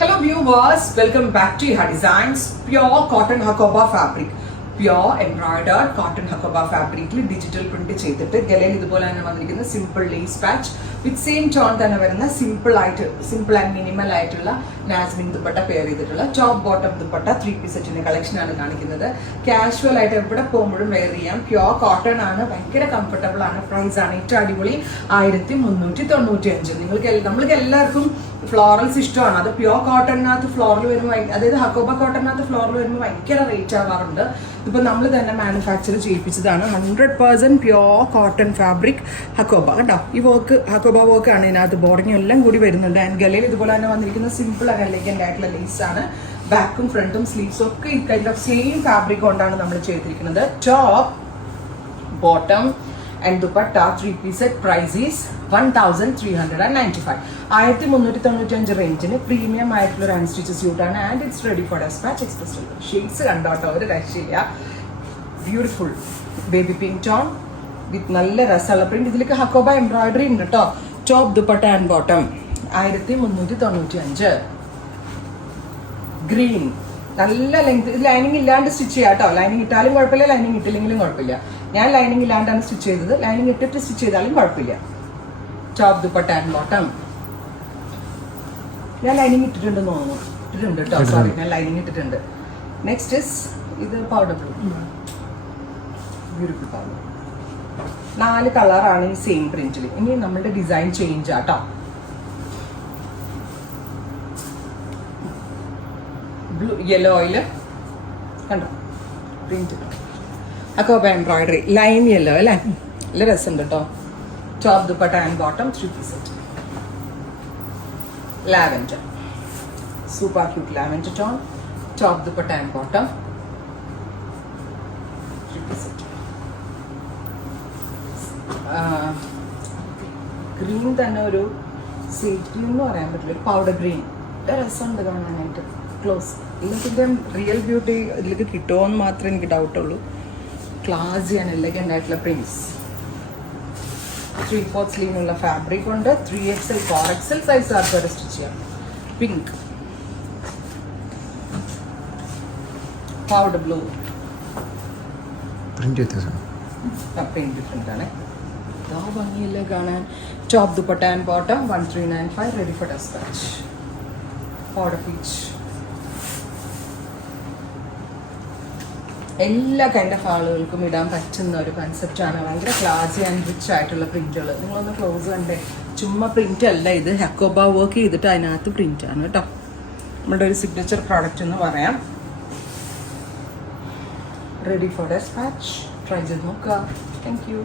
Hello viewers, welcome back to Iha Designs. Pure cotton hakoba fabric. Pure embroidered cotton hakoba fabric digital print ചെയ്തിട്ട് ഗലയിൽ ഇതുപോലെ തന്നെ വന്നിരിക്കുന്ന simple lace patch with same tone തന്നെ വരുന്ന simple and minimal ആയിട്ടുള്ള നാസ്മിൻ dupatta pair ചെയ്തിട്ടുള്ള top bottom dupatta 3-piece സെറ്റിന്റെ കളക്ഷൻ ആണ് കാണിക്കുന്നത്. കാഷ്വൽ ആയിട്ട് എവിടെ പോകുമ്പോഴും വെയർ ചെയ്യാം. പ്യോർ കോട്ടൺ ആണ്, ഭയങ്കര കംഫർട്ടബിൾ ആണ്. പ്രൈസ് ആണ് ഏറ്റവും അടിപൊളി 1395. നമ്മൾക്ക് എല്ലാവർക്കും ഫ്ലോറൽസ് ഇഷ്ടമാണ്. അത് പ്യോർ കോട്ടണിനകത്ത് ഫ്ലോറൽ വരുമ്പോൾ, അതായത് ഹക്കോബ കോട്ടണിനകത്ത് ഫ്ലോറൽ വരുമ്പോൾ ഭയങ്കര റേറ്റ് ആവാറുണ്ട്. ഇപ്പൊ നമ്മൾ തന്നെ മാനുഫാക്ചർ ചെയ്യിപ്പിച്ചതാണ്. 100% പ്യോർ കോട്ടൺ ഫാബ്രിക് ഹക്കോബ കേട്ടോ. ഈ വർക്ക് ഹക്കോബ വർക്ക് ആണ് ഇതിനകത്ത്. ബോർഡിങ് എല്ലാം കൂടി വരുന്നുണ്ട്. ആൻഡ് ഗലയിൽ ഇതുപോലെ തന്നെ വന്നിരിക്കുന്ന സിമ്പിൾ ആൻഡ് എലഗന്റ് ആയിട്ടുള്ള ലേസ് ആണ്. ബാക്കും ഫ്രണ്ടും സ്ലീവ്സും ഒക്കെ ഈ കൈൻഡ് ഓഫ് സെയിം ഫാബ്രിക് കൊണ്ടാണ് നമ്മൾ ചെയ്തിരിക്കുന്നത്. Top bottom and dupatta 3-piece set price is 1395. 1395 റേഞ്ചിന് പ്രീമിയം ആയിട്ടുള്ള ഒരു അൺസ്റ്റിച്ച് സ്യൂട്ട് ആണ്. And it's ready for despatch express delivery. Shades കണ്ടോട്ടോ, ഒരു രക്ഷയില്ല. Beautiful baby pink tone with നല്ല രസമുള്ള പ്രിന്റ്. ഇതിലേക്ക് ഹക്കോബ എംബ്രോയിഡറി ഉണ്ട് കേട്ടോ. Top dupatta and bottom 1395. Green നല്ല ലെങ്ത്. ഇത് ലൈനിങ് ഇല്ലാണ്ട് സ്റ്റിച്ച് ചെയ്യാം കേട്ടോ. ലൈനിങ് ഇട്ടാലും കുഴപ്പമില്ല, ലൈനിങ് ഇട്ടില്ലെങ്കിലും കുഴപ്പമില്ല. ഞാൻ ലൈനിങ് ഇല്ലാണ്ടാണ് സ്റ്റിച്ച് ചെയ്തത്. ലൈനിങ് ഇട്ടിട്ട് സ്റ്റിച്ച് ചെയ്താലും കുഴപ്പമില്ല. Top dupatta and bottom. ഞാൻ ലൈനിങ് ഇട്ടിട്ടുണ്ടെന്ന് തോന്നുന്നു. ഇട്ടിട്ടുണ്ട് കേട്ടോ, സോറി, ഞാൻ ലൈനിങ് ഇട്ടിട്ടുണ്ട്. നെക്സ്റ്റ് ഇസ് ഇത് പൗഡർ ബ്ലൂ. Beautiful powder. 4 കളറാണ് ഈ സെയിം പ്രിന്റിൽ. ഇനി നമ്മളുടെ ഡിസൈൻ ചേഞ്ച് ആട്ടോ. ബ്ലൂ യെല്ലോയില് കണ്ടോ print. Hakoba embroidery line yellow അല്ലേ, നല്ല രസമുണ്ട് കേട്ടോ. Top dupatta and bottom 3-piece set. Lavender, super cute lavender tone. Top dupatta and bottom 3-piece set. Green തന്നെ ഒരു സീറ്റ് ഗ്രീൻ എന്ന് പറയാൻ പറ്റില്ല, ഒരു പൗഡർ ഗ്രീൻ. രസമുണ്ട് കാണാനായിട്ട്. ക്ലോസ്. ഇതിന്റെ റിയൽ ബ്യൂട്ടി ഇതിലേക്ക് കിട്ടുമോ എന്ന് മാത്രമേ എനിക്ക് ഡൗട്ടുള്ളൂ. ക്ലാസി ആൻഡ് എലഗന്റ് ആയിട്ടുള്ള പ്രിന്റ്സ്. 3/4 സ്ലീവിനുള്ള ഫാബ്രിക് ഉണ്ട്. 3XL 4XL സൈസ് ആർക്കും സ്റ്റിച്ച് ചെയ്യാം. Pink, powder blue. Print different ആണ്. ഭംഗിയല്ലേ കാണാൻ. Top dupatta and bottom 1395. Ready for dispatch. Powder peach. എല്ലാ കൈൻഡ് ഓഫ് ആളുകൾക്കും ഇടാൻ പറ്റുന്ന ഒരു കൺസെപ്റ്റാണ്. ഭയങ്കര ക്ലാസി ആൻഡ് റിച്ച് ആയിട്ടുള്ള പ്രിന്റുകൾ. നിങ്ങളൊന്ന് ക്ലോസ് കണ്ടേ. ചുമ്മാ പ്രിന്റ് അല്ല ഇത്, ഹക്കോബ വർക്ക് ചെയ്തിട്ട് അതിനകത്ത് പ്രിന്റ് ആണ് കേട്ടോ. നമ്മുടെ ഒരു സിഗ്നേച്ചർ പ്രോഡക്റ്റ് എന്ന് പറയാം. Ready for dispatch. ട്രൈ ചെയ്ത് നോക്കുക. Thank you.